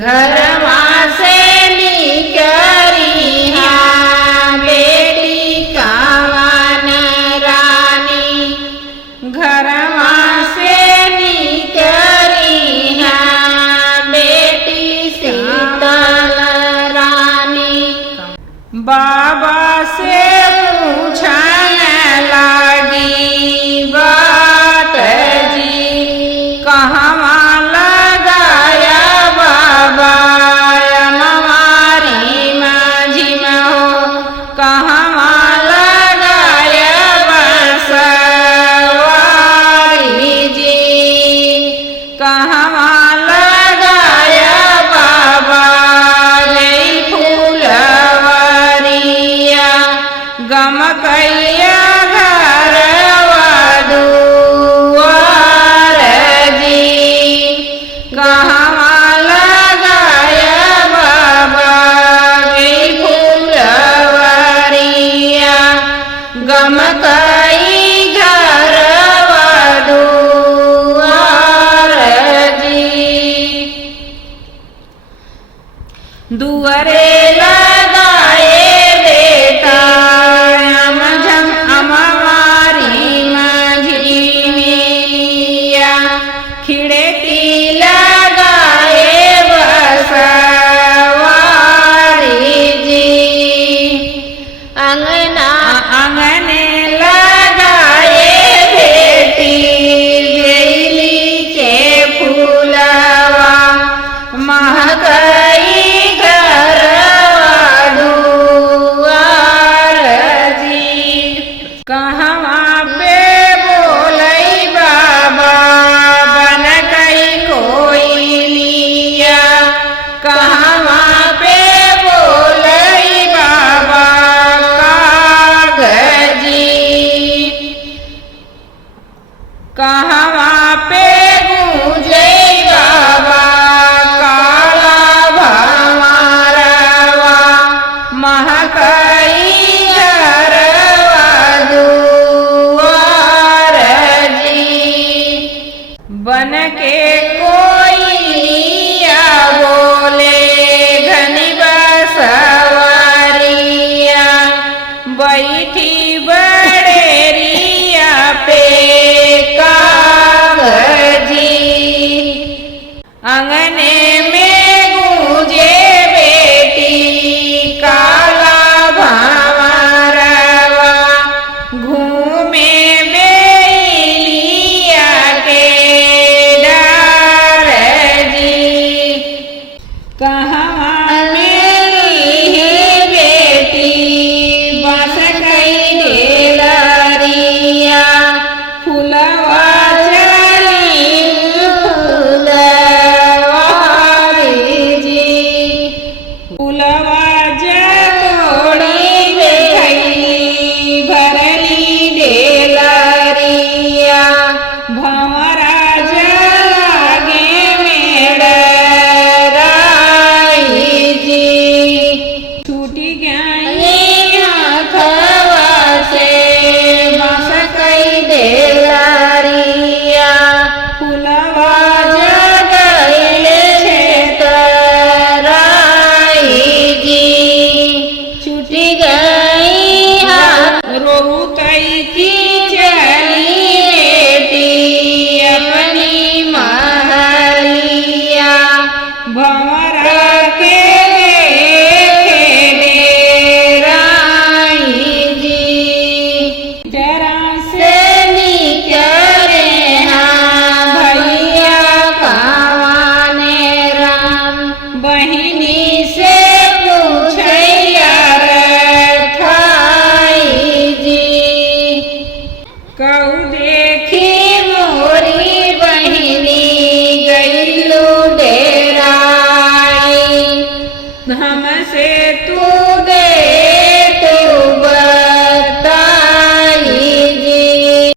घरवा से निकरी हाँ बेटी कावन रानी, घरवा से निकरी हाँ बेटी शीतल रानी। बाबा से पूछन लागी बात जी, कहवा लगाया बाबा हमारी माझी में हो, कहवा लगाया बसवारी जी, कहवा लगाया बाबा जय फूलवरिया, गमकैया घरवा दुआर जी, कहवा लगाया बाबा जय फूलवरिया, गमकई घरवा दुआर जी। दुअरे लगाए बेटा अमझम अमवारी माझी मिलिया, खिड़की लगाए बसवारी जी, अंगना अंगने लगाए बेटी बेली के फूलवा, महकई घरवा दुआर जी, कहवा पे बोलई बाबा बनकई कोयलिया, कहवा पे बोलई बाबा कागजी, कहवा पे गूंजे बाबा काला भंवरवा, महकई घरवा दुआर जी। बन के कोयलिया बोले घनी बसवरिया, बैठी बड़ेरिया पे कागजी, अंगने में गूंजे बेटी काला भंवरवा, घूमे बेलिया के डार जी, कहवा मेरी है बेटी बस कई ढेलरिया, फुलवा चली फुलवारी जी, फुलवा जतोड़ी बैठई भरली ढेलरिया, भंवरा जलागे मेड़राई जी, छूटी गई हाथवा से बस कई ढेलरिया, फुलवा जगैले छेतराई जी, छूटी गई रोहू कई की चली बेटी अपनी महलिया, भंवरा के देखे डेराई जी, जरा से निकरे हाँ भैया कावाने राम, बहिनी से पूछैया रखाई जी, कहू देखी मोरी बहिनी गईलू डेराई, हमसे तू